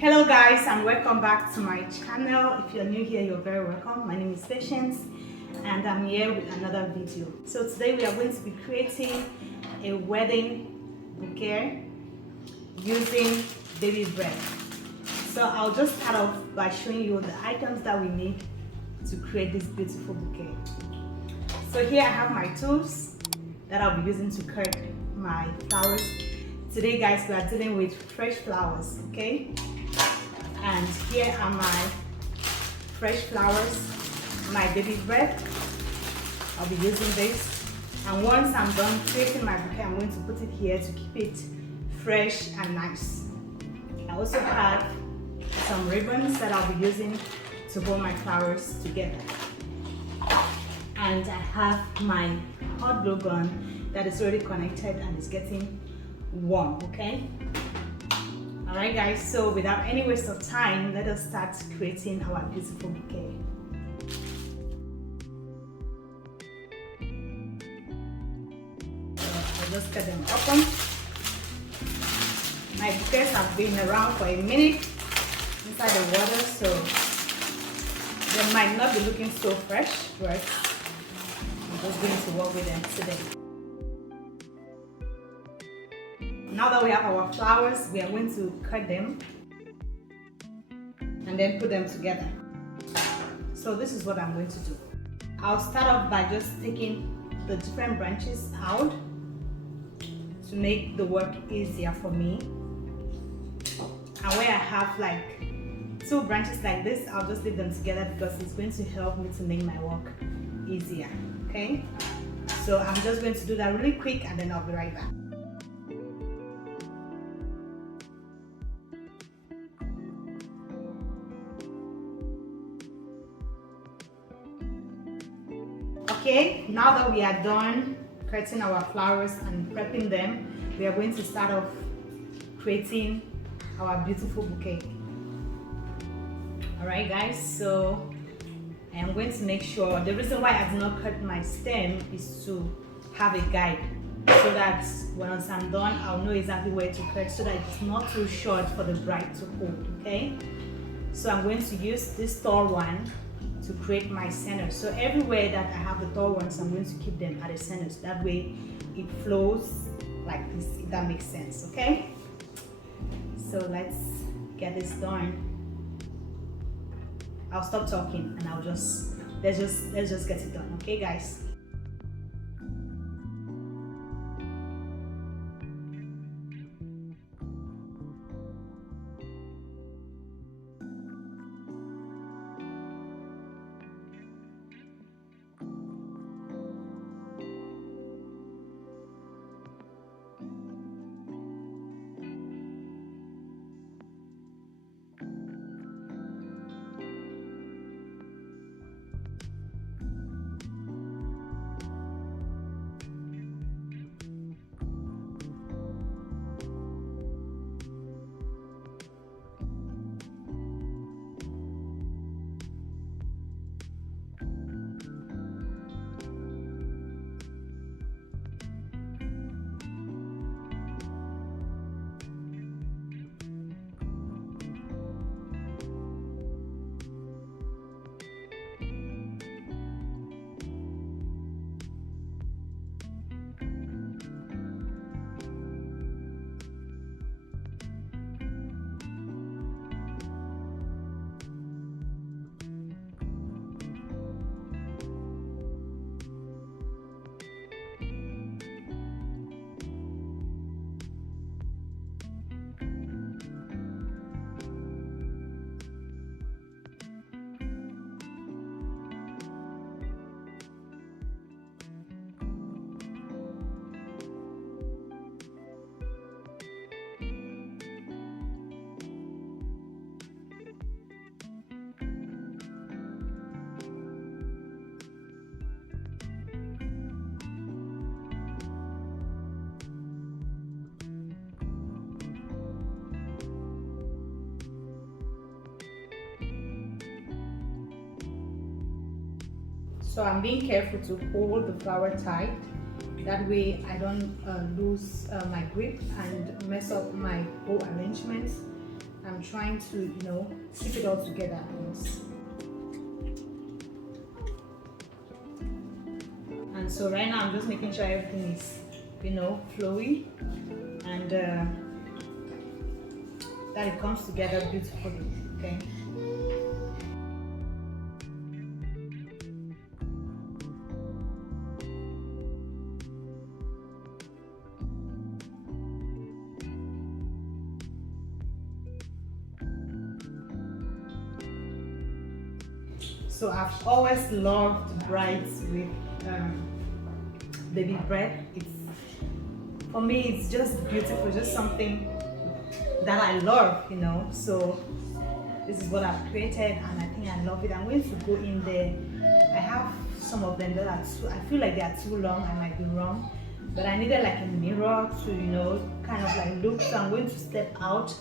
Hello guys, and welcome back to my channel. If you're new here, you're very welcome. My name is Patience and I'm here with another video. So today we are going to be creating a wedding bouquet using baby bread. So I'll just start off by showing you the items that we need to create this beautiful bouquet. So here I have my tools that I'll be using to cut my flowers. Today guys, we are dealing with fresh flowers, okay? And here are my fresh flowers, my baby bread. I'll be using this. And once I'm done creating my bouquet, I'm going to put it here to keep it fresh and nice. I also have some ribbons that I'll be using to hold my flowers together. And I have my hot glue gun that is already connected and is getting warm, okay? Alright guys, so without any waste of time, let us start creating our beautiful bouquet. So I'll just cut them open. My bouquets have been around for a minute inside the water, so they might not be looking so fresh, but I'm just going to work with them today. Now that we have our flowers, we are going to cut them and then put them together. So this is what I'm going to do. I'll start off by just taking the different branches out to make the work easier for me. And where I have like 2 branches like this, I'll just leave them together because it's going to help me to make my work easier, okay? So I'm just going to do that really quick and then I'll be right back. Okay, now that we are done cutting our flowers and prepping them, we are going to start off creating our beautiful bouquet. Alright guys, so I am going to make sure, the reason why I do not cut my stem is to have a guide so that once I'm done, I'll know exactly where to cut so that it's not too short for the bride to hold, okay? So I'm going to use this tall one to create my center. So everywhere that I have the tall ones, I'm going to keep them at the center. So that way it flows like this, if that makes sense, okay? So let's get this done. I'll stop talking and let's just get it done, okay guys? So I'm being careful to hold the flower tight. That way I don't lose my grip and mess up my bow arrangements. I'm I'm trying to, you know, stick it all together. And so right now I'm just making sure everything is, you know, flowy, and that it comes together beautifully. Okay. So I've always loved brides with baby bread. For me, it's just beautiful, just something that I love, you know. So this is what I've created, and I think I love it. I'm going to go in there. I have some of them that are I feel like they are too long. I might be wrong, but I needed like a mirror to, you know, kind of like look. So I'm going to step out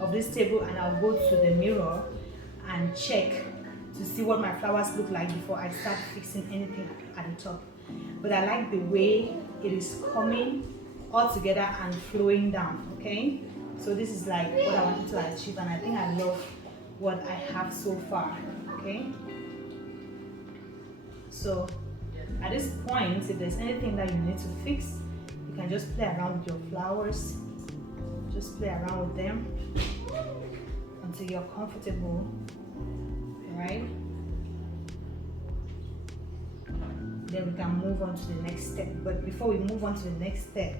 of this table and I'll go to the mirror and check to see what my flowers look like before I start fixing anything at the top. But I like the way it is coming all together and flowing down. Okay, so this is like what I wanted to achieve, and I think I love what I have so far. Okay, so at this point, if there's anything that you need to fix, you can just play around with your flowers. Just play around with them until you're comfortable. Right? Then we can move on to the next step. But before we move on to the next step,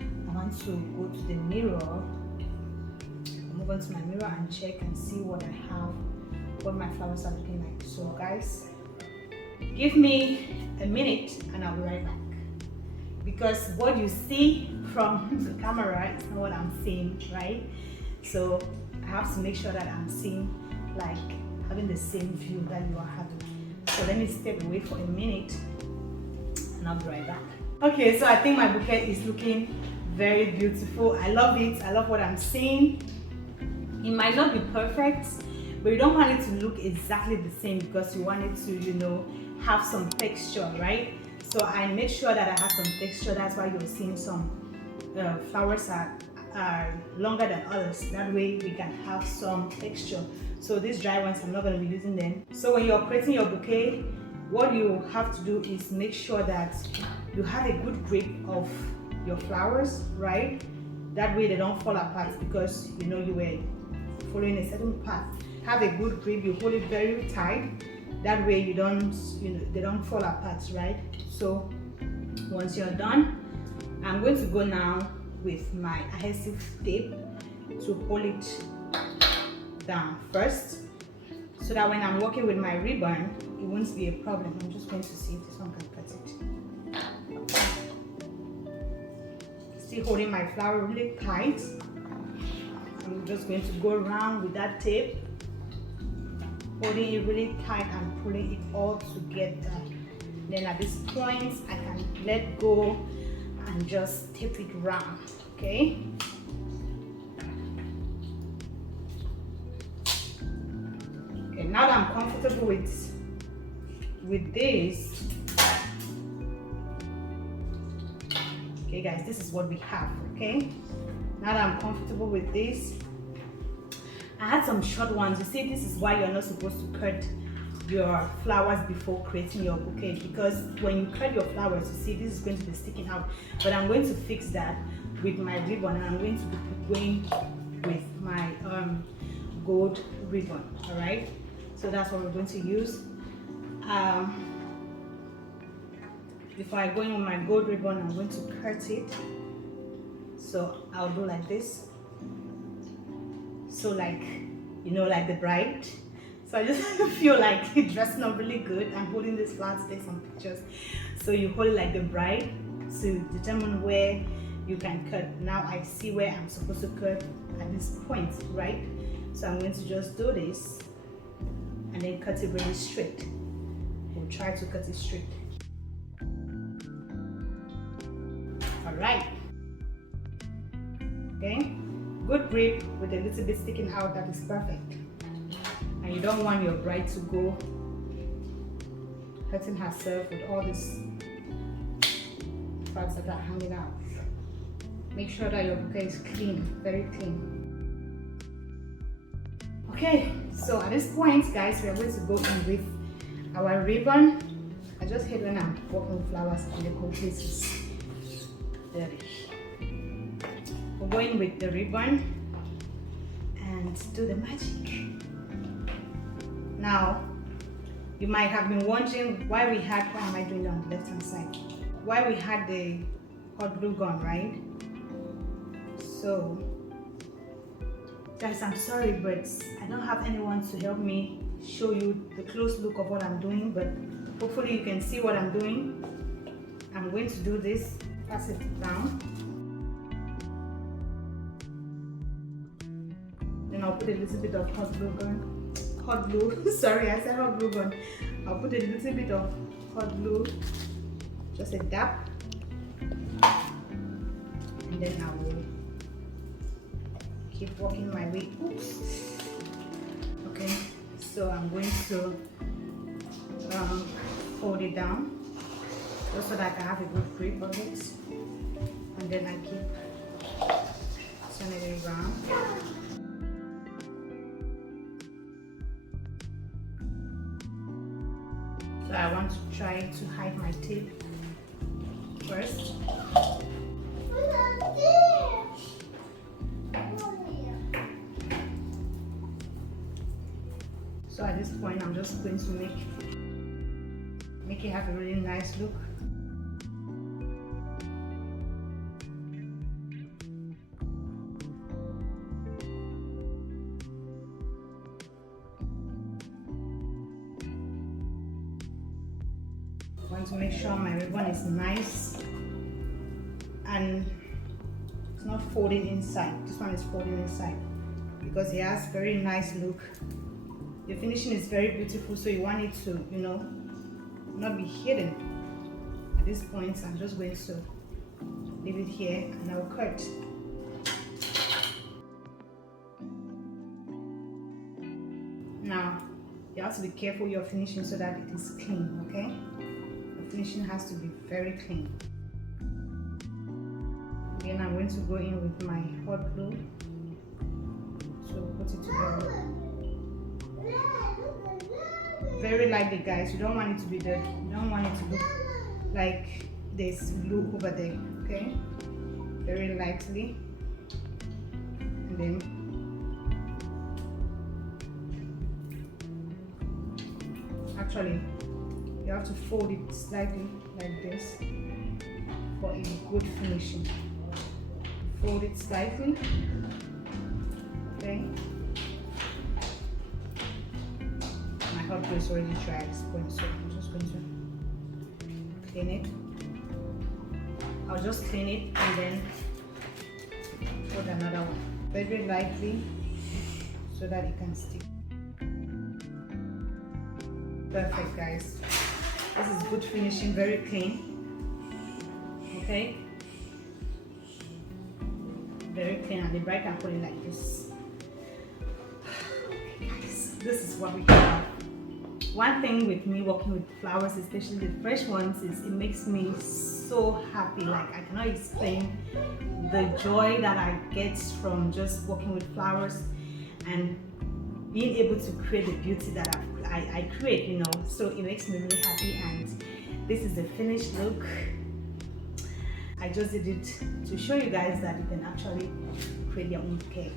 I want to go to the mirror, move on to my mirror and check and see what I have, what my flowers are looking like. So guys, give me a minute and I'll be right back. Because what you see from the camera is not what I'm seeing, right? So I have to make sure that I'm seeing, like, having the same view that you are having. So let me step away for a minute and I'll be right back. Okay, so I think my bouquet is looking very beautiful. I love it. I love what I'm seeing. It might not be perfect, but you don't want it to look exactly the same because you want it to, you know, have some texture, right? So I made sure that I have some texture. That's why you're seeing some flowers are longer than others. That way we can have some texture. So these dry ones, I'm not going to be using them. So when you're creating your bouquet, what you have to do is make sure that you have a good grip of your flowers, right? That way they don't fall apart because, you know, you were following a certain path. Have a good grip, you hold it very tight. That way you don't, you know, they don't fall apart, right? So once you're done, I'm going to go now with my adhesive tape to hold it down first, so that when I'm working with my ribbon, it won't be a problem. I'm just going to see if this one can cut it. Still holding my flower really tight. I'm just going to go around with that tape, holding it really tight and pulling it all together. Then at this point, I can let go and just tape it round. Okay. Okay, now that I'm comfortable with this, okay guys, this is what we have. Okay, now that I'm comfortable with this, I had some short ones. You see, this is why you're not supposed to cut your flowers before creating your bouquet, because when you cut your flowers, you see this is going to be sticking out. But I'm going to fix that with my ribbon, and I'm going to be going with my gold ribbon. All right, so that's what we're going to use. Before I go in with my gold ribbon, I'm going to cut it. So I'll do like this. So like, you know, like the bride. So I just feel like dressing up really good. I'm holding this flower to take some pictures. So you hold it like the bride to determine where you can cut. Now I see where I'm supposed to cut at this point, right? So I'm going to just do this and then cut it really straight. We'll try to cut it straight. All right. Okay. Good grip with a little bit sticking out. That is perfect. And you don't want your bride to go hurting herself with all these parts that are hanging out. Make sure that your bouquet is clean, very clean. Okay, so at this point, guys, we are going to go in with our ribbon. I just hate when I'm working with flowers and the whole place is dirty. We're going with the ribbon and do the magic. Now, you might have been wondering why am I doing it on the left hand side? Why we had the hot glue gun, right? So, guys, I'm sorry, but I don't have anyone to help me show you the close look of what I'm doing, but hopefully you can see what I'm doing. I'm going to do this, pass it down. Then I'll put a little bit of hot glue, sorry, I said hot glue gun. I'll put a little bit of hot glue, just a dab, and then I will keep working my way. Oops. Okay, so I'm going to fold it down just so that I can have a good grip of it, and then I keep turning it around. So I want to try to hide my tape first. So at this point, I'm just going to make it have a really nice look. I want to make sure my ribbon is nice and it's not folded inside. This one is folded inside because it has very nice look. The finishing is very beautiful, so you want it to, you know, not be hidden. At this point, I'm just going to leave it here and I'll cut. Now, you have to be careful you're finishing so that it is clean, okay? The finishing has to be very clean. Then I'm going to go in with my hot glue. So put it together. Very lightly, guys. You don't want it to be dirty. You don't want it to look like there's glue over there, okay? Very lightly. And then actually you have to fold it slightly like this for a good finishing. Fold it slightly, okay? My hot glue is already dry at this point, so I'm just going to clean it. I'll just clean it and then put another one very lightly so that it can stick. Perfect, guys. This is good finishing, very clean. Okay, very clean, and the bride can put it like this. Okay, guys, this is what we have. One thing with me working with flowers, especially the fresh ones, is it makes me so happy. Like, I cannot explain the joy that I get from just working with flowers and being able to create the beauty that I create, you know. So it makes me really happy, and this is the finished look. I just did it to show you guys that you can actually create your own bouquet.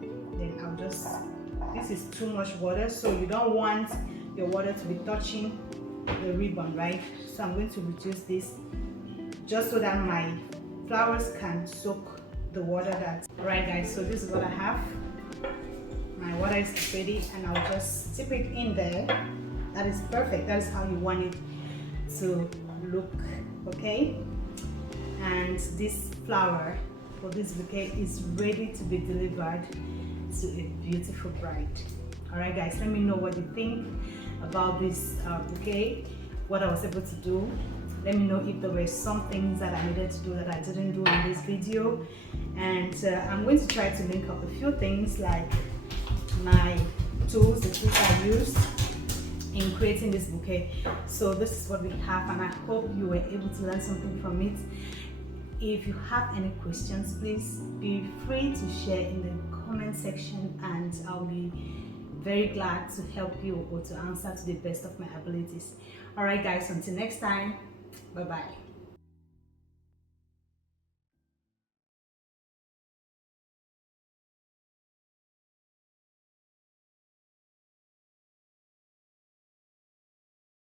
Then I'll just, this is too much water, so you don't want your water to be touching the ribbon, right? So I'm going to reduce this just so that my flowers can soak the water. That's right, guys. So this is what I have. My water is ready, and I'll just dip it in there. That is perfect. That is how you want it to look, okay? And this flower for this bouquet is ready to be delivered to a beautiful bride. All right, guys, let me know what you think about this bouquet, what I was able to do. Let me know if there were some things that I needed to do that I didn't do in this video. And I'm going to try to link up a few things, like my tools, the tools I used in creating this bouquet. So this is what we have, and I hope you were able to learn something from it. If you have any questions, please be free to share in the comment section, and I'll be very glad to help you or to answer to the best of my abilities. All right guys, until next time, bye bye.